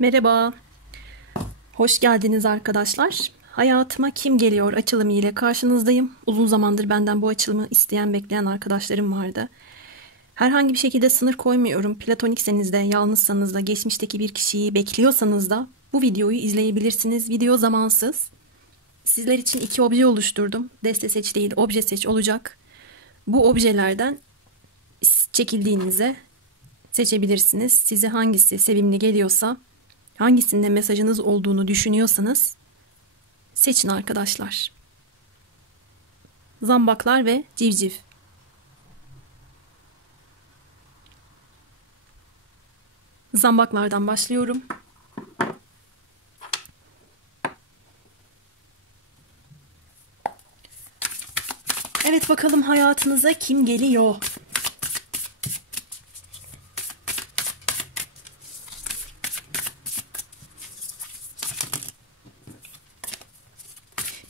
Merhaba, hoş geldiniz arkadaşlar. Hayatıma kim geliyor açılımı ile karşınızdayım. Uzun zamandır benden bu açılımı isteyen, bekleyen arkadaşlarım vardı. Herhangi bir şekilde sınır koymuyorum. Platonikseniz de, yalnızsanız da, geçmişteki bir kişiyi bekliyorsanız da bu videoyu izleyebilirsiniz. Video zamansız. Sizler için 2 obje oluşturdum. Deste seç değil, obje seç olacak. Bu objelerden çekildiğinize seçebilirsiniz. Size hangisi sevimli geliyorsa, hangisinde mesajınız olduğunu düşünüyorsanız seçin arkadaşlar. Zambaklar ve civciv. Zambaklardan başlıyorum. Evet, bakalım hayatınıza kim geliyor?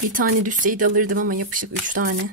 Bir tane düşseydi alırdım ama yapışık 3 tane.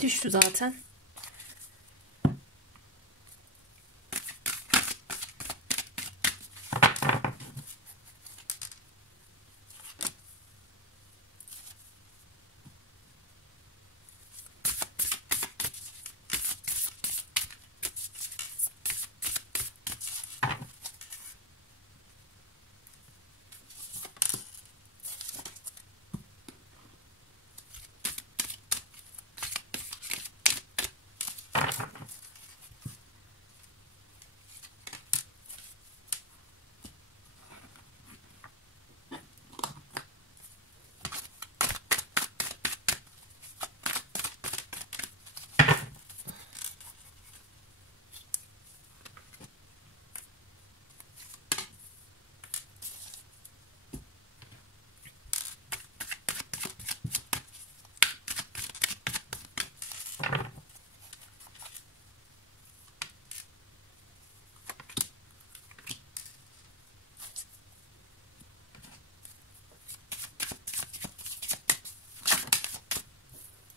Düştü zaten.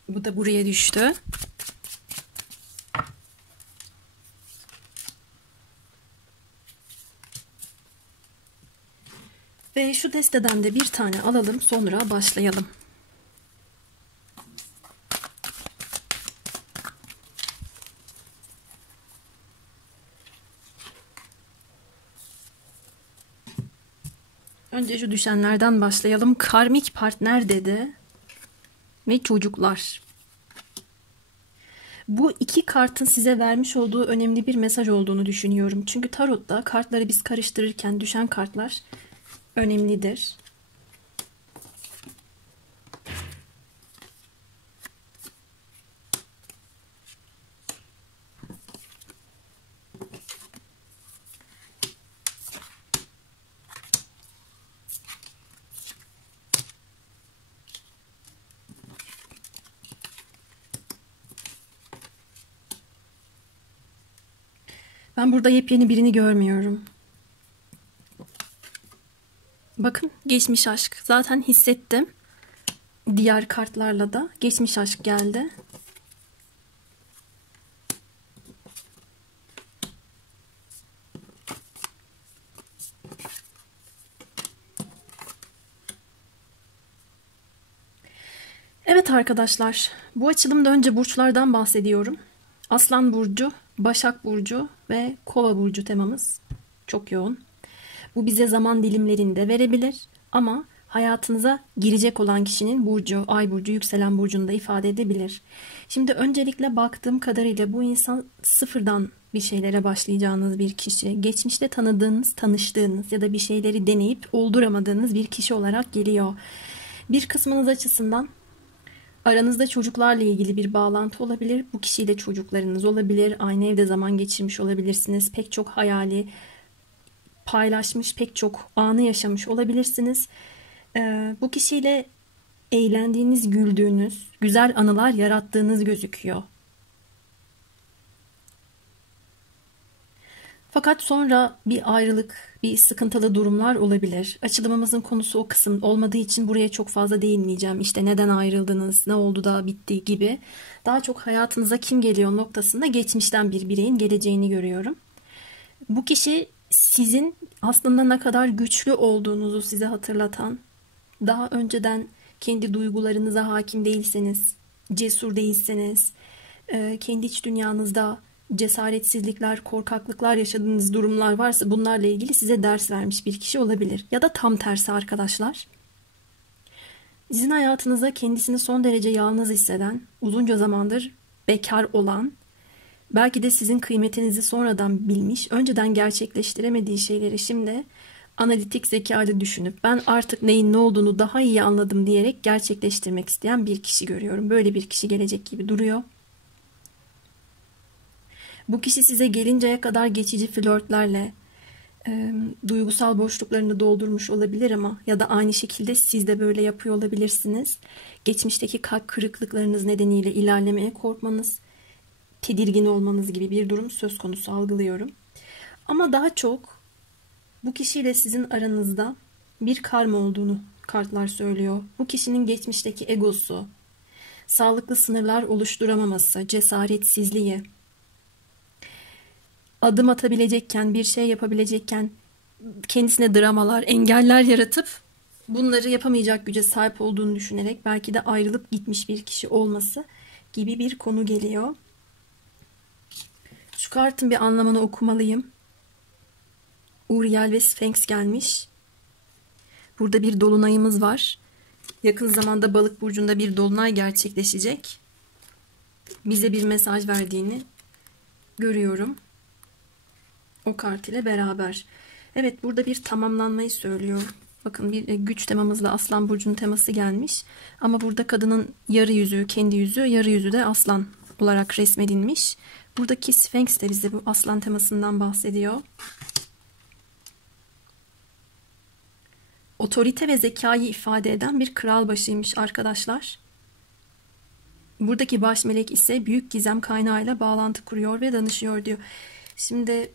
Bu da buraya düştü. Ve şu desteden de bir tane alalım, sonra başlayalım. Önce şu düşenlerden başlayalım. Karmik partner dedi ve çocuklar. Bu 2 kartın size vermiş olduğu önemli bir mesaj olduğunu düşünüyorum. Çünkü tarotta kartları biz karıştırırken düşen kartlar önemlidir. Ben burada yepyeni birini görmüyorum. Bakın, geçmiş aşk. Zaten hissettim. Diğer kartlarla da geçmiş aşk geldi. Evet arkadaşlar, bu açılımda önce burçlardan bahsediyorum. Aslan burcu, Başak burcu ve Kova burcu temamız çok yoğun. Bu bize zaman dilimlerinde verebilir ama hayatınıza girecek olan kişinin burcu, ay burcu, yükselen burcunu da ifade edebilir. Şimdi öncelikle baktığım kadarıyla bu insan sıfırdan bir şeylere başlayacağınız bir kişi, geçmişte tanıdığınız, tanıştığınız ya da bir şeyleri deneyip olduramadığınız bir kişi olarak geliyor. Bir kısmınız açısından aranızda çocuklarla ilgili bir bağlantı olabilir. Bu kişiyle çocuklarınız olabilir. Aynı evde zaman geçirmiş olabilirsiniz. Pek çok hayali paylaşmış, pek çok anı yaşamış olabilirsiniz. Bu kişiyle eğlendiğiniz, güldüğünüz, güzel anılar yarattığınız gözüküyor. Fakat sonra bir ayrılık, bir sıkıntılı durumlar olabilir. Açılımımızın konusu o kısım olmadığı için buraya çok fazla değinmeyeceğim. İşte neden ayrıldınız, ne oldu da bitti gibi. Daha çok hayatınıza kim geliyor noktasında geçmişten bir bireyin geleceğini görüyorum. Bu kişi sizin aslında ne kadar güçlü olduğunuzu size hatırlatan, daha önceden kendi duygularınıza hakim değilseniz, cesur değilseniz, kendi iç dünyanızda cesaretsizlikler, korkaklıklar yaşadığınız durumlar varsa bunlarla ilgili size ders vermiş bir kişi olabilir. Ya da tam tersi arkadaşlar. Sizin hayatınıza kendisini son derece yalnız hisseden, uzunca zamandır bekar olan, belki de sizin kıymetinizi sonradan bilmiş, önceden gerçekleştiremediği şeyleri şimdi analitik zekayla düşünüp ben artık neyin ne olduğunu daha iyi anladım diyerek gerçekleştirmek isteyen bir kişi görüyorum. Böyle bir kişi gelecek gibi duruyor. Bu kişi size gelinceye kadar geçici flörtlerle duygusal boşluklarını doldurmuş olabilir ama ya da aynı şekilde siz de böyle yapıyor olabilirsiniz. Geçmişteki kalp kırıklıklarınız nedeniyle ilerlemeye korkmanız, tedirgin olmanız gibi bir durum söz konusu algılıyorum. Ama daha çok bu kişiyle sizin aranızda bir karma olduğunu kartlar söylüyor. Bu kişinin geçmişteki egosu, sağlıklı sınırlar oluşturamaması, cesaretsizliği, adım atabilecekken, bir şey yapabilecekken kendisine dramalar, engeller yaratıp bunları yapamayacak güce sahip olduğunu düşünerek belki de ayrılıp gitmiş bir kişi olması gibi bir konu geliyor. Şu kartın bir anlamını okumalıyım. Uriel ve Sphinx gelmiş. Burada bir dolunayımız var. Yakın zamanda Balık burcunda bir dolunay gerçekleşecek. Bize bir mesaj verdiğini görüyorum. O kart ile beraber. Evet, burada bir tamamlanmayı söylüyor. Bakın bir güç temamızla Aslan burcunun teması gelmiş. Ama burada kadının yarı yüzü, kendi yüzü, yarı yüzü de aslan olarak resmedilmiş. Buradaki Sphinx de bize bu aslan temasından bahsediyor. Otorite ve zekayı ifade eden bir kral başıymış arkadaşlar. Buradaki baş melek ise büyük gizem kaynağıyla bağlantı kuruyor ve danışıyor diyor. Şimdi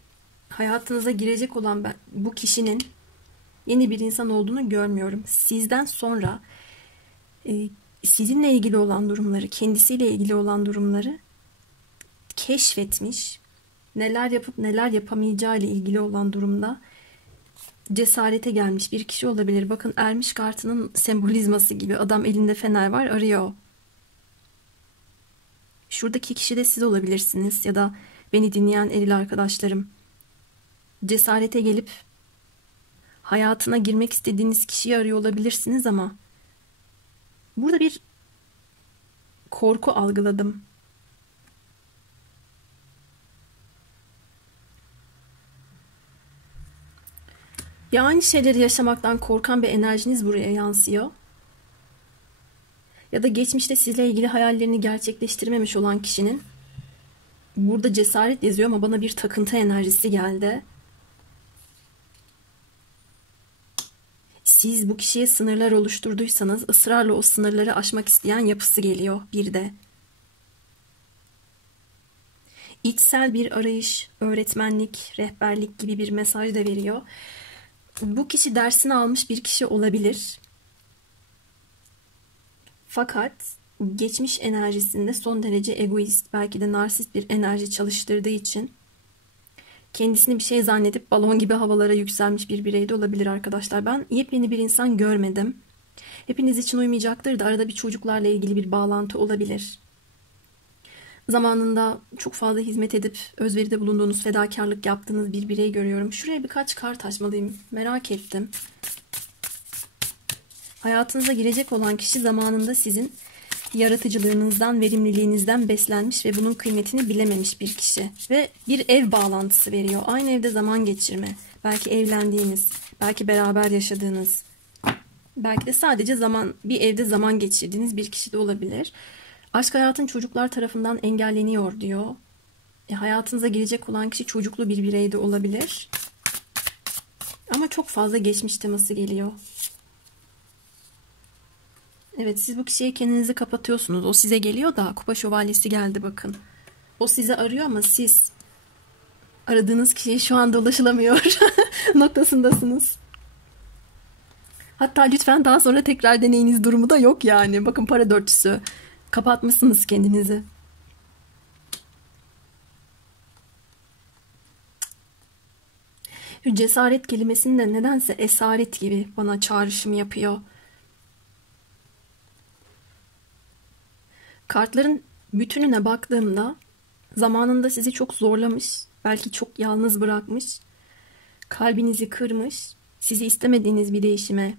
hayatınıza girecek olan bu kişinin yeni bir insan olduğunu görmüyorum. Sizden sonra sizinle ilgili olan durumları, kendisiyle ilgili olan durumları keşfetmiş, neler yapıp neler yapamayacağı ile ilgili olan durumda cesarete gelmiş bir kişi olabilir. Bakın ermiş kartının sembolizması gibi adam elinde fener var, arıyor. Şuradaki kişi de siz olabilirsiniz ya da beni dinleyen eril arkadaşlarım. Cesarete gelip hayatına girmek istediğiniz kişiyi arıyor olabilirsiniz ama burada bir korku algıladım. Ya aynı şeyleri yaşamaktan korkan bir enerjiniz buraya yansıyor. Ya da geçmişte sizle ilgili hayallerini gerçekleştirmemiş olan kişinin burada cesaret yazıyor ama bana bir takıntı enerjisi geldi. Siz bu kişiye sınırlar oluşturduysanız ısrarla o sınırları aşmak isteyen yapısı geliyor bir de. İçsel bir arayış, öğretmenlik, rehberlik gibi bir mesaj da veriyor. Bu kişi dersini almış bir kişi olabilir. Fakat geçmiş enerjisinde son derece egoist, belki de narsist bir enerji çalıştırdığı için kendisini bir şey zannedip balon gibi havalara yükselmiş bir birey de olabilir arkadaşlar. Ben yepyeni bir insan görmedim. Hepiniz için uymayacaktır da arada bir çocuklarla ilgili bir bağlantı olabilir. Zamanında çok fazla hizmet edip özveride bulunduğunuz, fedakarlık yaptığınız bir birey görüyorum. Şuraya birkaç kart açmalıyım. Merak ettim. Hayatınıza girecek olan kişi zamanında sizin Yaratıcılığınızdan, verimliliğinizden beslenmiş ve bunun kıymetini bilememiş bir kişi. Ve bir ev bağlantısı veriyor. Aynı evde zaman geçirme. Belki evlendiğiniz, belki beraber yaşadığınız, belki de sadece bir evde zaman geçirdiğiniz bir kişi de olabilir. Aşk hayatın çocuklar tarafından engelleniyor diyor. Hayatınıza girecek olan kişi çocuklu bir birey de olabilir. Ama çok fazla geçmiş teması geliyor. Evet, siz bu kişiye kendinizi kapatıyorsunuz. O size geliyor da kupa şövalyesi geldi bakın. O sizi arıyor ama siz aradığınız kişiye şu anda ulaşılamıyor noktasındasınız. Hatta lütfen daha sonra tekrar deneyiniz durumu da yok yani. Bakın para dörtüsü. Kapatmışsınız kendinizi. Şu cesaret kelimesini de nedense esaret gibi bana çağrışım yapıyor. Kartların bütününe baktığımda zamanında sizi çok zorlamış, belki çok yalnız bırakmış, kalbinizi kırmış, sizi istemediğiniz bir değişime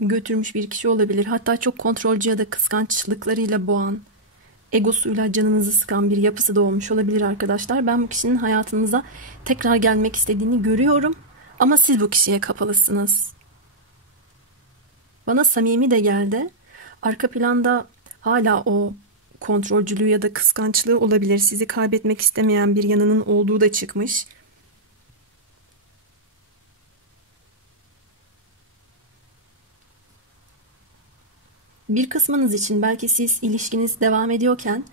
götürmüş bir kişi olabilir. Hatta çok kontrolcü ya da kıskançlıklarıyla boğan, egosuyla canınızı sıkan bir yapısı da olmuş olabilir arkadaşlar. Ben bu kişinin hayatınıza tekrar gelmek istediğini görüyorum. Ama siz bu kişiye kapalısınız. Bana samimi de geldi. Arka planda hala o kontrolcülüğü ya da kıskançlığı olabilir. Sizi kaybetmek istemeyen bir yanının olduğu da çıkmış. Bir kısmınız için belki siz ilişkiniz devam ediyorken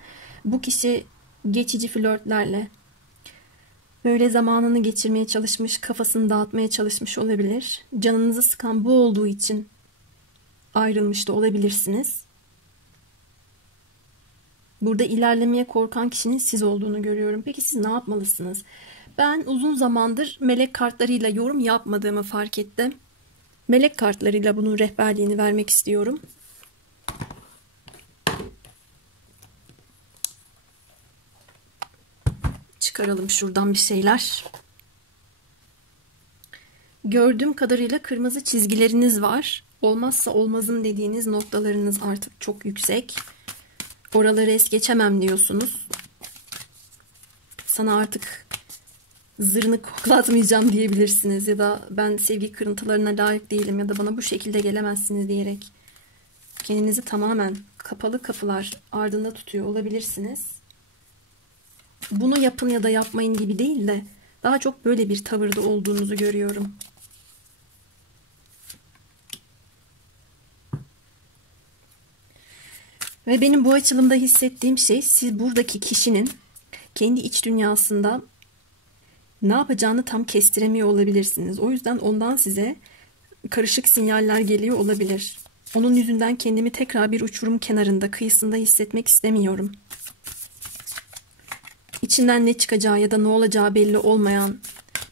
bu kişi geçici flörtlerle böyle zamanını geçirmeye çalışmış, kafasını dağıtmaya çalışmış olabilir. Canınızı sıkan bu olduğu için ayrılmış da olabilirsiniz. Burada ilerlemeye korkan kişinin siz olduğunu görüyorum. Peki siz ne yapmalısınız? Ben uzun zamandır melek kartlarıyla yorum yapmadığımı fark ettim. Melek kartlarıyla bunun rehberliğini vermek istiyorum. Çıkaralım şuradan bir şeyler. Gördüğüm kadarıyla kırmızı çizgileriniz var. Olmazsa olmazım dediğiniz noktalarınız artık çok yüksek. Oraları es geçemem diyorsunuz. Sana artık zırnık koklatmayacağım diyebilirsiniz. Ya da ben sevgi kırıntılarına layık değilim ya da bana bu şekilde gelemezsiniz diyerek kendinizi tamamen kapalı kapılar ardında tutuyor olabilirsiniz. Bunu yapın ya da yapmayın gibi değil de daha çok böyle bir tavırda olduğunuzu görüyorum. Ve benim bu açılımda hissettiğim şey, siz buradaki kişinin kendi iç dünyasında ne yapacağını tam kestiremiyor olabilirsiniz. O yüzden ondan size karışık sinyaller geliyor olabilir. Onun yüzünden kendimi tekrar bir uçurum kenarında, kıyısında hissetmek istemiyorum. İçinden ne çıkacağı ya da ne olacağı belli olmayan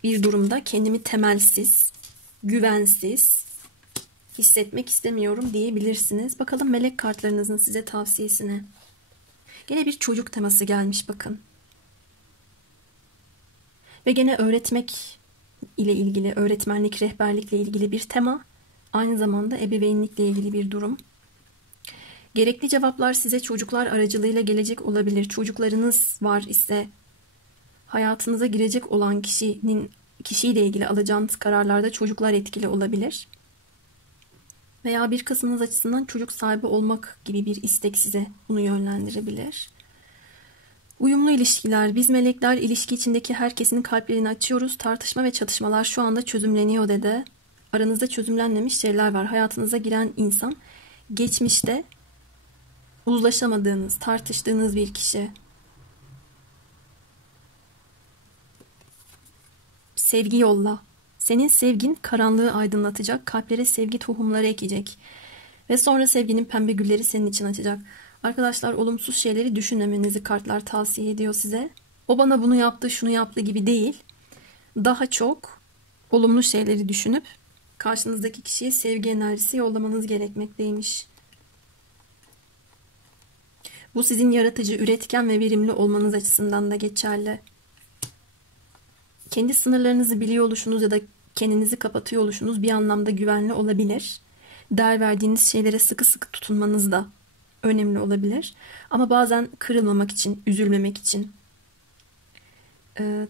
bir durumda kendimi temelsiz, güvensiz hissetmek istemiyorum diyebilirsiniz. Bakalım melek kartlarınızın size tavsiyesine. Gene bir çocuk teması gelmiş bakın. Ve gene öğretmek ile ilgili, öğretmenlik, rehberlikle ilgili bir tema. Aynı zamanda ebeveynlikle ilgili bir durum. Gerekli cevaplar size çocuklar aracılığıyla gelecek olabilir. Çocuklarınız var ise hayatınıza girecek olan kişiyle ilgili alacağınız kararlarda çocuklar etkili olabilir. Veya bir kısmınız açısından çocuk sahibi olmak gibi bir istek size bunu yönlendirebilir. Uyumlu ilişkiler. Biz melekler ilişki içindeki herkesin kalplerini açıyoruz. Tartışma ve çatışmalar şu anda çözümleniyor dedi. Aranızda çözümlenmemiş şeyler var. Hayatınıza giren insan geçmişte uzlaşamadığınız, tartıştığınız bir kişi. Sevgi yolla. Senin sevgin karanlığı aydınlatacak, kalplere sevgi tohumları ekecek. Ve sonra sevginin pembe gülleri senin için açacak. Arkadaşlar, olumsuz şeyleri düşünmemenizi kartlar tavsiye ediyor size. O bana bunu yaptı, şunu yaptı gibi değil. Daha çok olumlu şeyleri düşünüp karşınızdaki kişiye sevgi enerjisi yollamanız gerekmekteymiş. Bu sizin yaratıcı, üretken ve verimli olmanız açısından da geçerli. Kendi sınırlarınızı biliyor oluşunuz ya da kendinizi kapatıyor oluşunuz bir anlamda güvenli olabilir. Değer verdiğiniz şeylere sıkı sıkı tutunmanız da önemli olabilir. Ama bazen kırılmamak için, üzülmemek için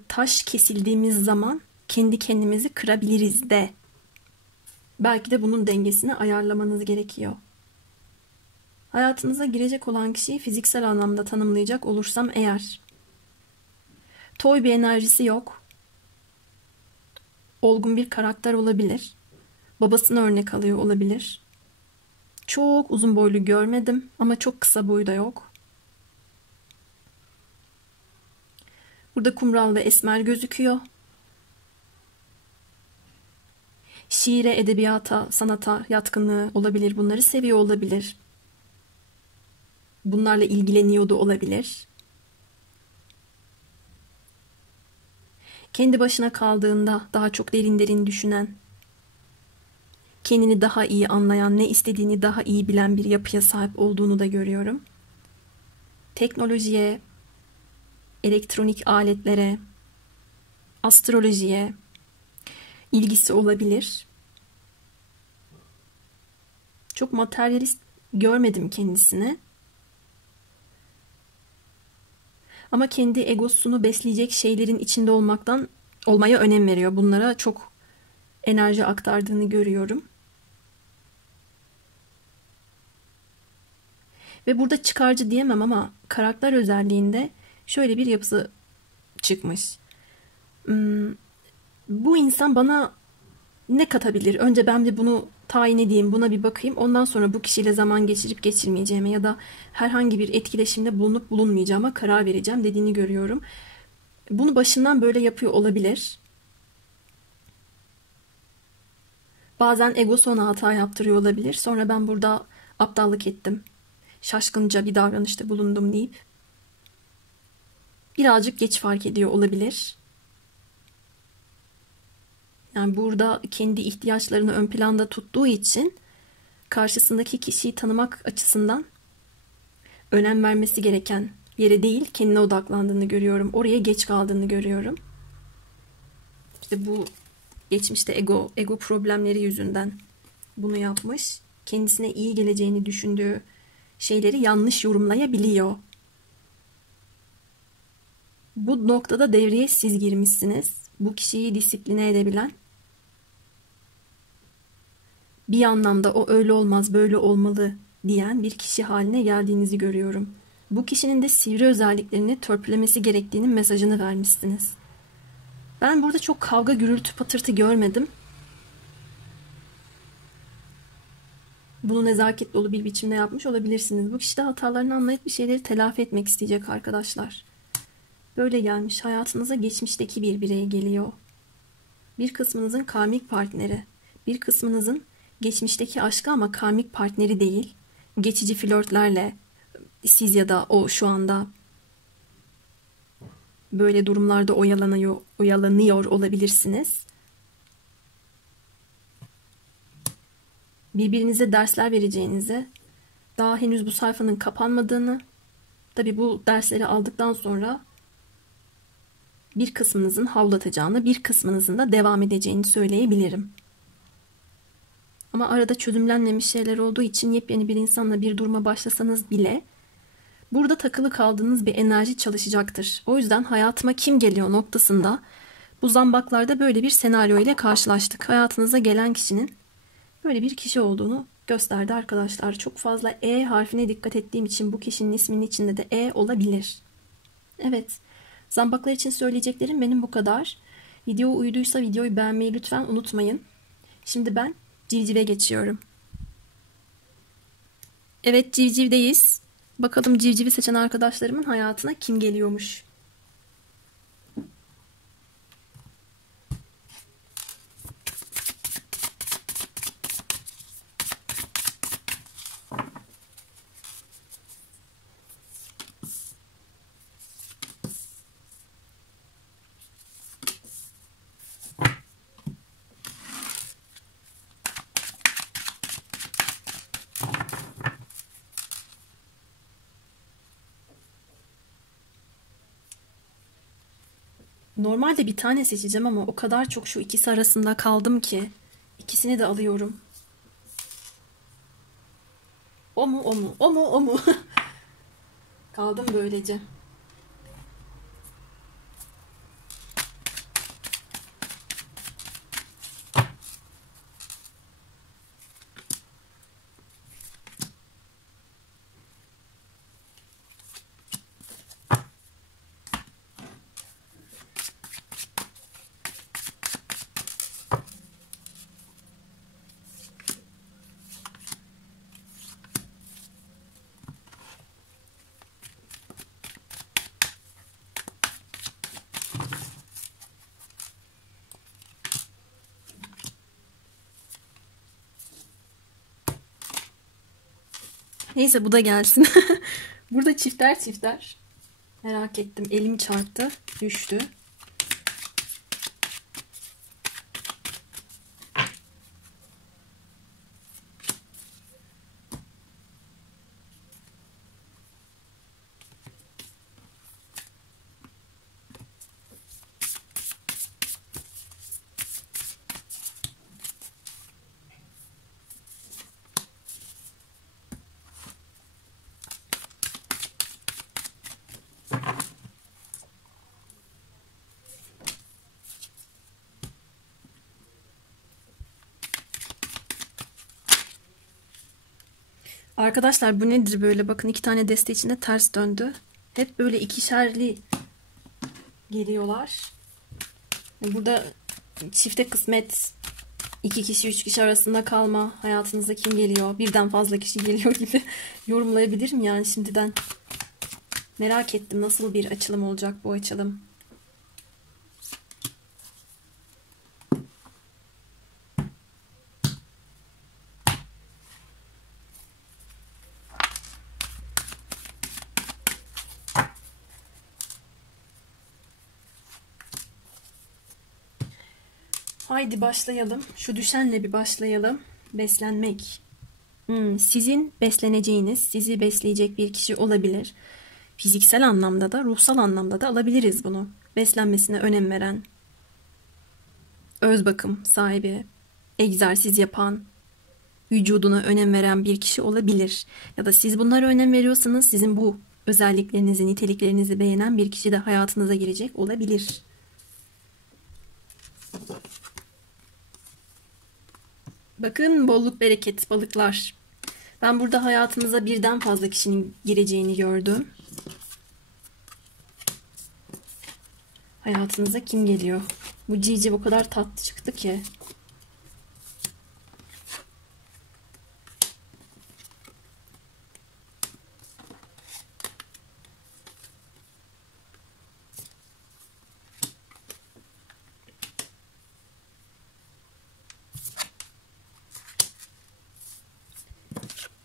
taş kesildiğimiz zaman kendi kendimizi kırabiliriz de. Belki de bunun dengesini ayarlamanız gerekiyor. Hayatınıza girecek olan kişiyi fiziksel anlamda tanımlayacak olursam eğer, toy bir enerjisi yok, olgun bir karakter olabilir, babasını örnek alıyor olabilir. Çok uzun boylu görmedim ama çok kısa boyu da yok. Burada kumral ve esmer gözüküyor. Şiire, edebiyata, sanata yatkınlığı olabilir. Bunları seviyor olabilir. Bunlarla ilgileniyordu olabilir. Kendi başına kaldığında daha çok derin derin düşünen, kendini daha iyi anlayan, ne istediğini daha iyi bilen bir yapıya sahip olduğunu da görüyorum. Teknolojiye, elektronik aletlere, astrolojiye ilgisi olabilir. Çok materyalist görmedim kendisini. Ama kendi egosunu besleyecek şeylerin içinde olmaya önem veriyor. Bunlara çok enerji aktardığını görüyorum. Ve burada çıkarcı diyemem ama karakter özelliğinde şöyle bir yapısı çıkmış. Bu insan bana ne katabilir? Önce ben bir bunu tayin edeyim, buna bir bakayım. Ondan sonra bu kişiyle zaman geçirip geçirmeyeceğime ya da herhangi bir etkileşimde bulunup bulunmayacağıma karar vereceğim dediğini görüyorum. Bunu başından böyle yapıyor olabilir. Bazen egosu ona hata yaptırıyor olabilir. Sonra ben burada aptallık ettim, şaşkınca bir davranışta bulundum deyip birazcık geç fark ediyor olabilir. Yani burada kendi ihtiyaçlarını ön planda tuttuğu için karşısındaki kişiyi tanımak açısından önem vermesi gereken yere değil, kendine odaklandığını görüyorum. Oraya geç kaldığını görüyorum. İşte bu geçmişte ego problemleri yüzünden bunu yapmış. Kendisine iyi geleceğini düşündüğü şeyleri yanlış yorumlayabiliyor. Bu noktada devreye siz girmişsiniz. Bu kişiyi disipline edebilen, bir anlamda o öyle olmaz, böyle olmalı diyen bir kişi haline geldiğinizi görüyorum. Bu kişinin de sivri özelliklerini törpülemesi gerektiğinin mesajını vermişsiniz. Ben burada çok kavga, gürültü, patırtı görmedim. Bunu nezaket dolu bir biçimde yapmış olabilirsiniz. Bu kişi de hatalarını anlayıp bir şeyleri telafi etmek isteyecek arkadaşlar. Böyle gelmiş. Hayatınıza geçmişteki bir birey geliyor. Bir kısmınızın karmik partneri. Bir kısmınızın geçmişteki aşkı ama karmik partneri değil. Geçici flörtlerle siz ya da o şu anda böyle durumlarda oyalanıyor olabilirsiniz. Birbirinize dersler vereceğinizi, daha henüz bu sayfanın kapanmadığını, tabii bu dersleri aldıktan sonra bir kısmınızın havlatacağını, bir kısmınızın da devam edeceğini söyleyebilirim. Ama arada çözümlenmemiş şeyler olduğu için yepyeni bir insanla bir duruma başlasanız bile burada takılı kaldığınız bir enerji çalışacaktır. O yüzden hayatıma kim geliyor noktasında bu zambaklarda böyle bir senaryo ile karşılaştık. Hayatınıza gelen kişinin böyle bir kişi olduğunu gösterdi arkadaşlar. Çok fazla E harfine dikkat ettiğim için bu kişinin isminin içinde de E olabilir. Evet, zambaklar için söyleyeceklerim benim bu kadar. Video uyduysa videoyu beğenmeyi lütfen unutmayın. Şimdi ben civcive geçiyorum. Evet, civcivdeyiz. Bakalım civcivi seçen arkadaşlarımın hayatına kim geliyormuş? Normalde bir tane seçeceğim ama o kadar çok şu ikisi arasında kaldım ki ikisini de alıyorum. O mu o mu o mu o mu? Kaldım böylece. Neyse bu da gelsin. Burada çifter çifter. Merak ettim. Elim çarptı. Düştü. Arkadaşlar bu nedir böyle? Bakın 2 tane deste içinde ters döndü. Hep böyle ikişerli geliyorlar. Burada çifte kısmet, 2 kişi 3 kişi arasında kalma, hayatınıza kim geliyor, birden fazla kişi geliyor gibi yorumlayabilirim yani şimdiden. Merak ettim nasıl bir açılım olacak bu açılım. Haydi başlayalım. Şu düşenle bir başlayalım. Beslenmek. Sizin besleneceğiniz, sizi besleyecek bir kişi olabilir. Fiziksel anlamda da, ruhsal anlamda da alabiliriz bunu. Beslenmesine önem veren, öz bakım sahibi, egzersiz yapan, vücuduna önem veren bir kişi olabilir. Ya da siz bunlara önem veriyorsanız sizin bu özelliklerinizi, niteliklerinizi beğenen bir kişi de hayatınıza girecek olabilir. Bakın bolluk bereket balıklar. Ben burada hayatınıza birden fazla kişinin gireceğini gördüm. Hayatınıza kim geliyor? Bu civciv o kadar tatlı çıktı ki.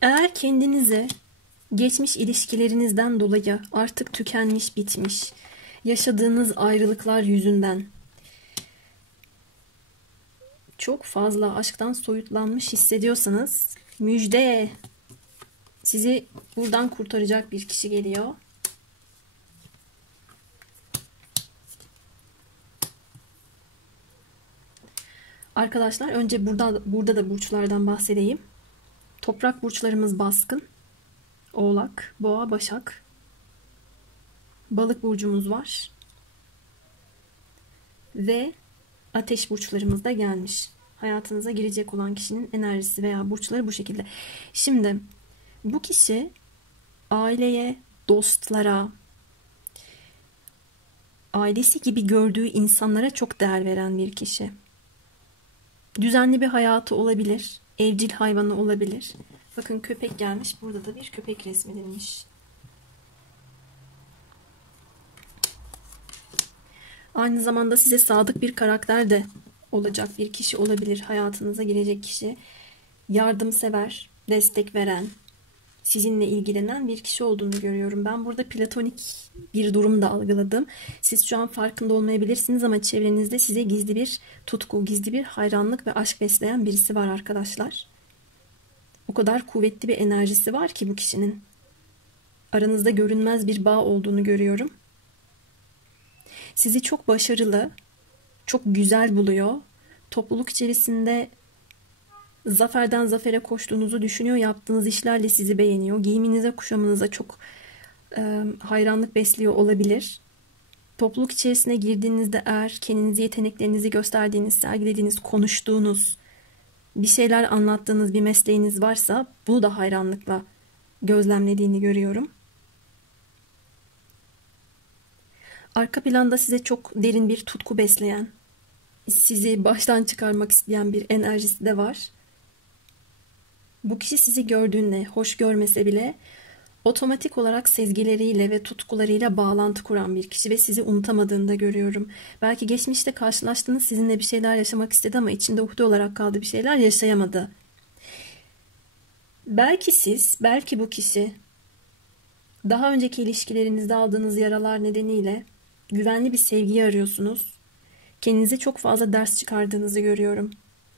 Eğer kendinize geçmiş ilişkilerinizden dolayı artık tükenmiş, bitmiş, yaşadığınız ayrılıklar yüzünden çok fazla aşktan soyutlanmış hissediyorsanız müjde, sizi buradan kurtaracak bir kişi geliyor. Arkadaşlar önce burada da burçlardan bahsedeyim. Toprak burçlarımız baskın. Oğlak, Boğa, Başak. Balık burcumuz var. Ve ateş burçlarımız da gelmiş. Hayatınıza girecek olan kişinin enerjisi veya burçları bu şekilde. Şimdi bu kişi aileye, dostlara, ailesi gibi gördüğü insanlara çok değer veren bir kişi. Düzenli bir hayatı olabilir. Evcil hayvanı olabilir. Bakın köpek gelmiş. Burada da bir köpek resmedilmiş. Aynı zamanda size sadık bir karakter de olacak bir kişi olabilir. Hayatınıza girecek kişi. Yardımsever, destek veren, sizinle ilgilenen bir kişi olduğunu görüyorum. Ben burada platonik bir durum da algıladım. Siz şu an farkında olmayabilirsiniz ama çevrenizde size gizli bir tutku, gizli bir hayranlık ve aşk besleyen birisi var arkadaşlar. O kadar kuvvetli bir enerjisi var ki bu kişinin. Aranızda görünmez bir bağ olduğunu görüyorum. Sizi çok başarılı, çok güzel buluyor. Topluluk içerisinde Zaferden zafere koştuğunuzu düşünüyor, yaptığınız işlerle sizi beğeniyor. Giyiminize, kuşamınıza çok hayranlık besliyor olabilir. Topluluk içerisine girdiğinizde eğer kendinizi, yeteneklerinizi gösterdiğiniz, sergilediğiniz, konuştuğunuz, bir şeyler anlattığınız bir mesleğiniz varsa bunu da hayranlıkla gözlemlediğini görüyorum. Arka planda size çok derin bir tutku besleyen, sizi baştan çıkarmak isteyen bir enerjisi de var. Bu kişi sizi gördüğünde, hoş görmese bile otomatik olarak sezgileriyle ve tutkularıyla bağlantı kuran bir kişi ve sizi unutamadığını da görüyorum. Belki geçmişte karşılaştığınız, sizinle bir şeyler yaşamak istedi ama içinde ukde olarak kaldı, bir şeyler yaşayamadı. Belki siz, belki bu kişi daha önceki ilişkilerinizde aldığınız yaralar nedeniyle güvenli bir sevgiyi arıyorsunuz. Kendinize çok fazla ders çıkardığınızı görüyorum.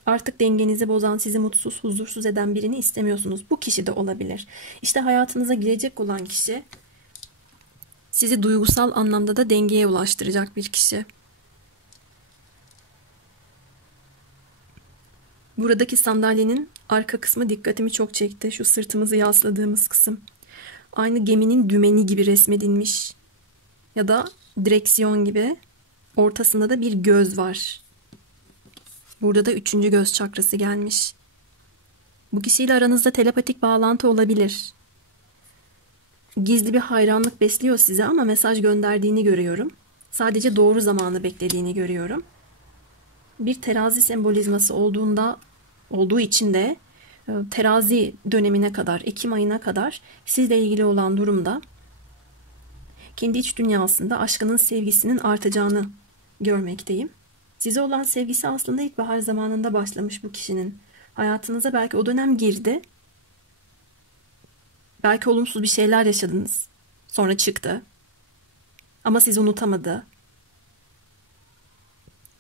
Artık dengenizi bozan, sizi mutsuz, huzursuz eden birini istemiyorsunuz. Bu kişi de olabilir. İşte hayatınıza girecek olan kişi sizi duygusal anlamda da dengeye ulaştıracak bir kişi. Buradaki sandalyenin arka kısmı dikkatimi çok çekti. Şu sırtımızı yasladığımız kısım. Aynı geminin dümeni gibi resmedilmiş. Ya da direksiyon gibi. Ortasında da bir göz var. Burada da 3. göz çakrası gelmiş. Bu kişiyle aranızda telepatik bağlantı olabilir. Gizli bir hayranlık besliyor size ama mesaj gönderdiğini görüyorum. Sadece doğru zamanı beklediğini görüyorum. Bir terazi sembolizması olduğu için de terazi dönemine kadar, Ekim ayına kadar sizle ilgili olan durumda kendi iç dünyasında aşkının, sevgisinin artacağını görmekteyim. Size olan sevgisi aslında ilkbahar zamanında başlamış bu kişinin. Hayatınıza belki o dönem girdi. Belki olumsuz bir şeyler yaşadınız. Sonra çıktı. Ama sizi unutamadı.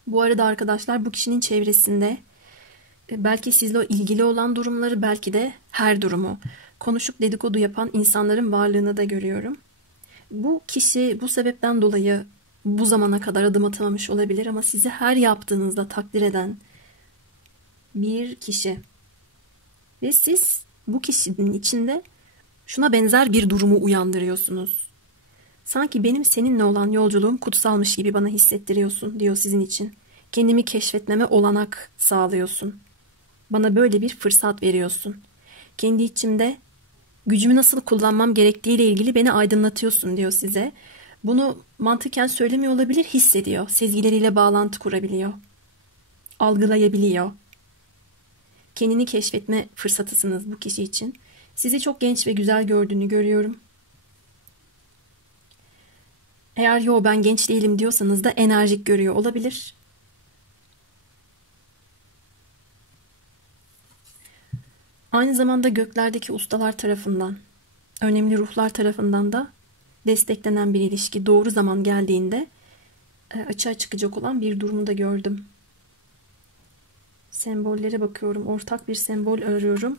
Bu arada arkadaşlar, bu kişinin çevresinde belki sizle ilgili olan durumları, belki de her durumu konuşup dedikodu yapan insanların varlığını da görüyorum. Bu kişi bu sebepten dolayı bu zamana kadar adım atamamış olabilir ama sizi her yaptığınızda takdir eden bir kişi. Ve siz bu kişinin içinde şuna benzer bir durumu uyandırıyorsunuz. Sanki benim seninle olan yolculuğum kutsalmış gibi bana hissettiriyorsun diyor sizin için. Kendimi keşfetmeme olanak sağlıyorsun. Bana böyle bir fırsat veriyorsun. Kendi içimde gücümü nasıl kullanmam gerektiğiyle ilgili beni aydınlatıyorsun diyor size. Bunu mantıken söylemiyor olabilir, hissediyor. Sezgileriyle bağlantı kurabiliyor. Algılayabiliyor. Kendini keşfetme fırsatısınız bu kişi için. Sizi çok genç ve güzel gördüğünü görüyorum. Eğer yo ben genç değilim diyorsanız da enerjik görüyor olabilir. Aynı zamanda göklerdeki ustalar tarafından, önemli ruhlar tarafından da desteklenen bir ilişki, doğru zaman geldiğinde açığa çıkacak olan bir durumu da gördüm. Sembollere bakıyorum. Ortak bir sembol arıyorum.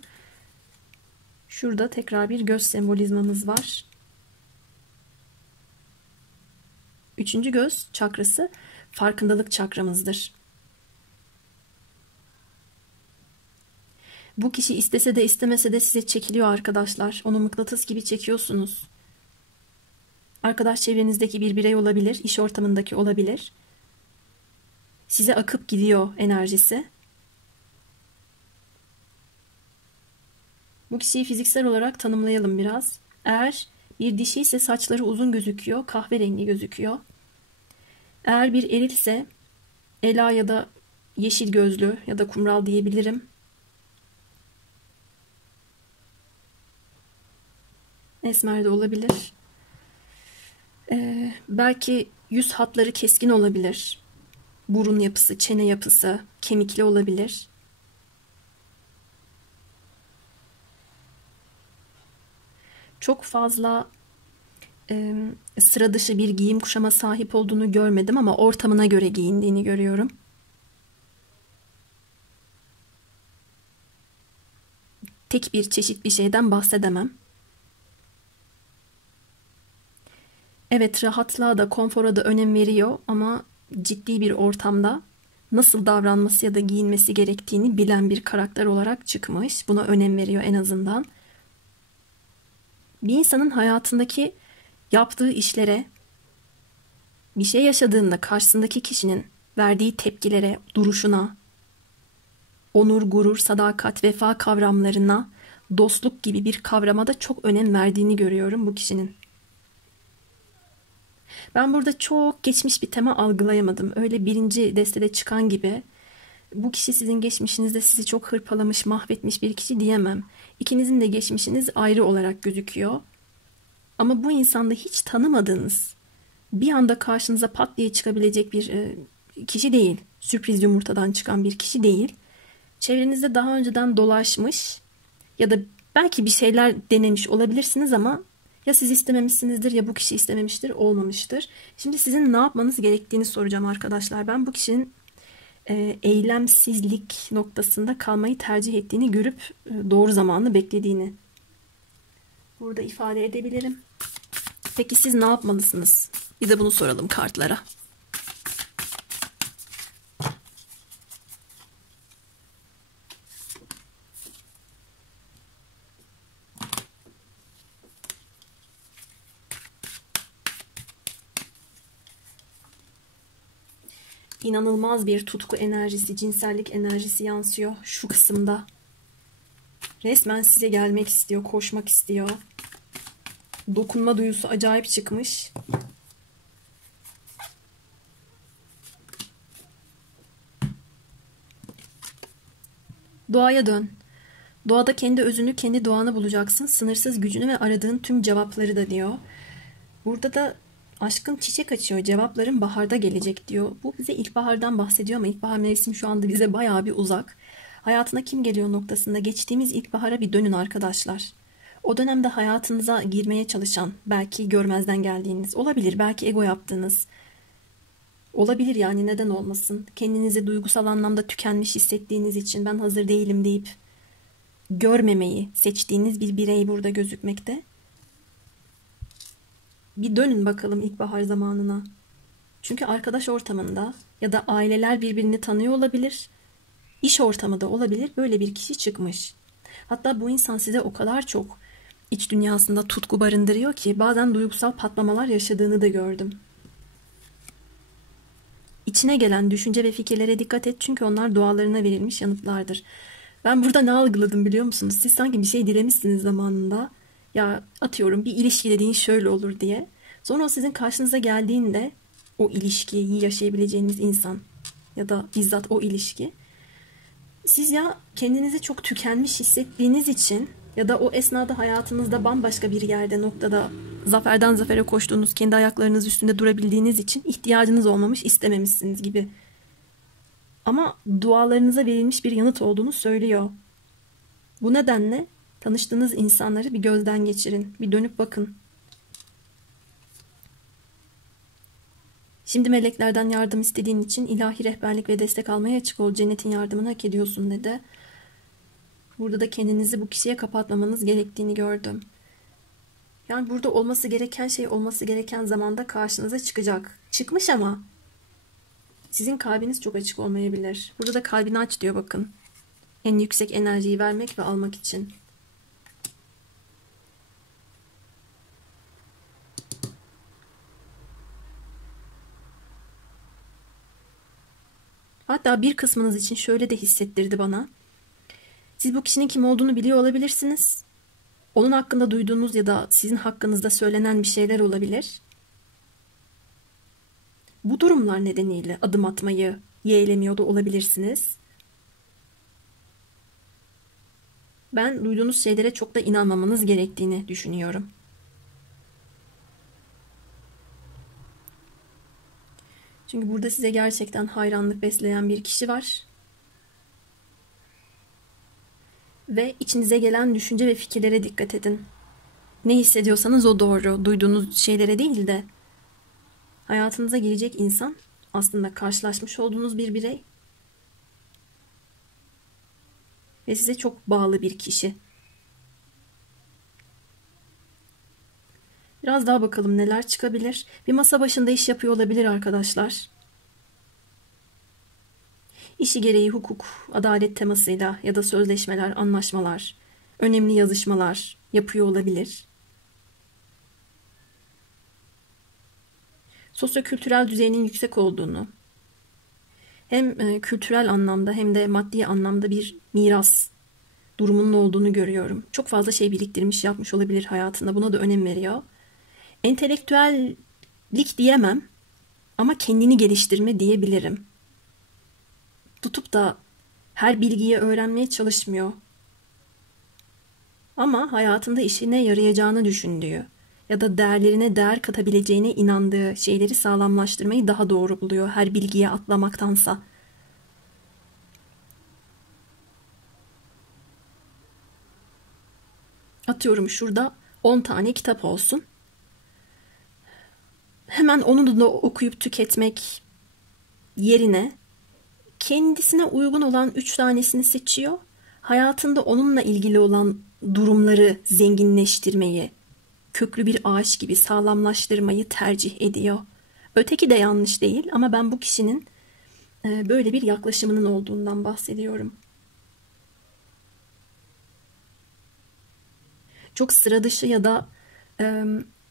Şurada tekrar bir göz sembolizmamız var. 3. göz çakrası farkındalık çakramızdır. Bu kişi istese de istemese de size çekiliyor arkadaşlar. Onu mıknatıs gibi çekiyorsunuz. Arkadaş çevrenizdeki bir birey olabilir, iş ortamındaki olabilir. Size akıp gidiyor enerjisi. Bu kişiyi fiziksel olarak tanımlayalım biraz. Eğer bir dişi ise saçları uzun gözüküyor, kahverengi gözüküyor. Eğer bir eril ise ela ya da yeşil gözlü ya da kumral diyebilirim. Esmer de olabilir. Belki yüz hatları keskin olabilir. Burun yapısı, çene yapısı kemikli olabilir. Çok fazla sıra dışı bir giyim kuşama sahip olduğunu görmedim ama ortamına göre giyindiğini görüyorum. Tek bir çeşit bir şeyden bahsedemem. Evet, rahatlığa da konfora da önem veriyor ama ciddi bir ortamda nasıl davranması ya da giyinmesi gerektiğini bilen bir karakter olarak çıkmış. Buna önem veriyor en azından. Bir insanın hayatındaki yaptığı işlere, bir şey yaşadığında karşısındaki kişinin verdiği tepkilere, duruşuna, onur, gurur, sadakat, vefa kavramlarına, dostluk gibi bir kavrama da çok önem verdiğini görüyorum bu kişinin. Ben burada çok geçmiş bir tema algılayamadım. Öyle birinci destede çıkan gibi bu kişi sizin geçmişinizde sizi çok hırpalamış, mahvetmiş bir kişi diyemem. İkinizin de geçmişiniz ayrı olarak gözüküyor. Ama bu insanda hiç tanımadığınız, bir anda karşınıza pat diye çıkabilecek bir kişi değil. Sürpriz yumurtadan çıkan bir kişi değil. Çevrenizde daha önceden dolaşmış ya da belki bir şeyler denemiş olabilirsiniz ama ya siz istememişsinizdir ya bu kişi istememiştir, olmamıştır. Şimdi sizin ne yapmanız gerektiğini soracağım arkadaşlar. Ben bu kişinin eylemsizlik noktasında kalmayı tercih ettiğini görüp doğru zamanı beklediğini burada ifade edebilirim. Peki siz ne yapmalısınız? Bir de bunu soralım kartlara. İnanılmaz bir tutku enerjisi, cinsellik enerjisi yansıyor şu kısımda. Resmen size gelmek istiyor, koşmak istiyor. Dokunma duyusu acayip çıkmış. Doğaya dön. Doğada kendi özünü, kendi doğanı bulacaksın. Sınırsız gücünü ve aradığın tüm cevapları da diyor. Burada da aşkın çiçek açıyor. Cevapların baharda gelecek diyor. Bu bize ilkbahardan bahsediyor ama ilkbahar mevsimi şu anda bize bayağı bir uzak. Hayatına kim geliyor noktasında geçtiğimiz ilkbahara bir dönün arkadaşlar. O dönemde hayatınıza girmeye çalışan, belki görmezden geldiğiniz, olabilir belki ego yaptığınız, olabilir yani neden olmasın. Kendinizi duygusal anlamda tükenmiş hissettiğiniz için ben hazır değilim deyip görmemeyi seçtiğiniz bir birey burada gözükmekte. Bir dönün bakalım ilkbahar zamanına. Çünkü arkadaş ortamında ya da aileler birbirini tanıyor olabilir. İş ortamı da olabilir. Böyle bir kişi çıkmış. Hatta bu insan size o kadar çok iç dünyasında tutku barındırıyor ki bazen duygusal patlamalar yaşadığını da gördüm. İçine gelen düşünce ve fikirlere dikkat et çünkü onlar dualarına verilmiş yanıtlardır. Ben burada ne algıladım biliyor musunuz? Siz sanki bir şey dilemişsiniz zamanında. Ya atıyorum bir ilişki dediğin şöyle olur diye. Sonra o sizin karşınıza geldiğinde o ilişkiyi yaşayabileceğiniz insan ya da bizzat o ilişki. Siz ya kendinizi çok tükenmiş hissettiğiniz için ya da o esnada hayatınızda bambaşka bir yerde noktada zaferden zafere koştuğunuz, kendi ayaklarınız üstünde durabildiğiniz için ihtiyacınız olmamış, istememişsiniz gibi. Ama dualarınıza verilmiş bir yanıt olduğunu söylüyor. Bu nedenle tanıştığınız insanları bir gözden geçirin, bir dönüp bakın. Şimdi meleklerden yardım istediğin için ilahi rehberlik ve destek almaya açık ol. Cennetin yardımını hak ediyorsun dedi. Burada da kendinizi bu kişiye kapatmamanız gerektiğini gördüm. Yani burada olması gereken şey olması gereken zamanda karşınıza çıkacak. Çıkmış ama sizin kalbiniz çok açık olmayabilir. Burada da kalbini aç diyor bakın. En yüksek enerjiyi vermek ve almak için. Hatta bir kısmınız için şöyle de hissettirdi bana. Siz bu kişinin kim olduğunu biliyor olabilirsiniz. Onun hakkında duyduğunuz ya da sizin hakkınızda söylenen bir şeyler olabilir. Bu durumlar nedeniyle adım atmayı yeğlemiyor da olabilirsiniz. Ben duyduğunuz şeylere çok da inanmamanız gerektiğini düşünüyorum. Çünkü burada size gerçekten hayranlık besleyen bir kişi var. Ve içinize gelen düşünce ve fikirlere dikkat edin. Ne hissediyorsanız o doğru. Duyduğunuz şeylere değil de hayatınıza girecek insan aslında karşılaşmış olduğunuz bir birey. Ve size çok bağlı bir kişi. Biraz daha bakalım neler çıkabilir. Bir masa başında iş yapıyor olabilir arkadaşlar. İşi gereği hukuk, adalet temasıyla ya da sözleşmeler, anlaşmalar, önemli yazışmalar yapıyor olabilir. Sosyokültürel düzeyinin yüksek olduğunu, hem kültürel anlamda hem de maddi anlamda bir miras durumunun olduğunu görüyorum. Çok fazla şey biriktirmiş, yapmış olabilir hayatında. Buna da önem veriyor. Entelektüellik diyemem ama kendini geliştirme diyebilirim. Tutup da her bilgiyi öğrenmeye çalışmıyor. Ama hayatında işine yarayacağını düşündüğü ya da değerlerine değer katabileceğine inandığı şeyleri sağlamlaştırmayı daha doğru buluyor her bilgiye atlamaktansa. Atıyorum şurada 10 tane kitap olsun. Hemen onu da okuyup tüketmek yerine kendisine uygun olan 3 tanesini seçiyor. Hayatında onunla ilgili olan durumları zenginleştirmeyi, köklü bir ağaç gibi sağlamlaştırmayı tercih ediyor. Öteki de yanlış değil ama ben bu kişinin böyle bir yaklaşımının olduğundan bahsediyorum. Çok sıra dışı ya da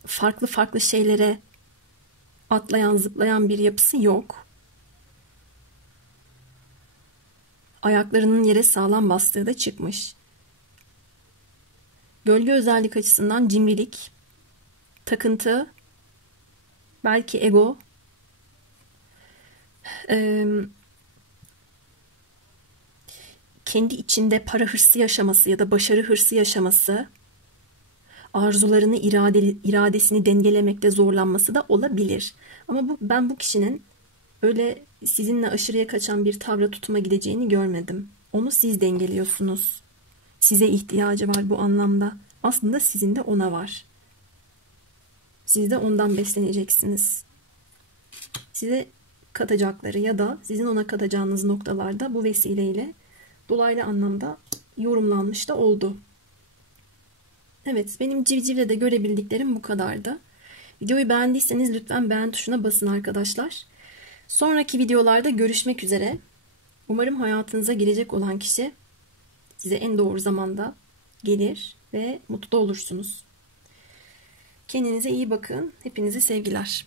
farklı farklı şeylere atlayan, zıplayan bir yapısı yok. Ayaklarının yere sağlam bastığı da çıkmış. Gölge özellik açısından cimrilik, takıntı, belki ego, kendi içinde para hırsı yaşaması ya da başarı hırsı yaşaması, arzularını, iradesini dengelemekte zorlanması da olabilir. Ama ben bu kişinin öyle sizinle aşırıya kaçan bir tavra tutuma gideceğini görmedim. Onu siz dengeliyorsunuz. Size ihtiyacı var bu anlamda. Aslında sizin de ona var. Siz de ondan besleneceksiniz. Size katacakları ya da sizin ona katacağınız noktalarda bu vesileyle dolaylı anlamda yorumlanmış da oldu. Evet, benim civcivle de görebildiklerim bu kadardı. Videoyu beğendiyseniz lütfen beğen tuşuna basın arkadaşlar. Sonraki videolarda görüşmek üzere. Umarım hayatınıza girecek olan kişi size en doğru zamanda gelir ve mutlu olursunuz. Kendinize iyi bakın. Hepinize sevgiler.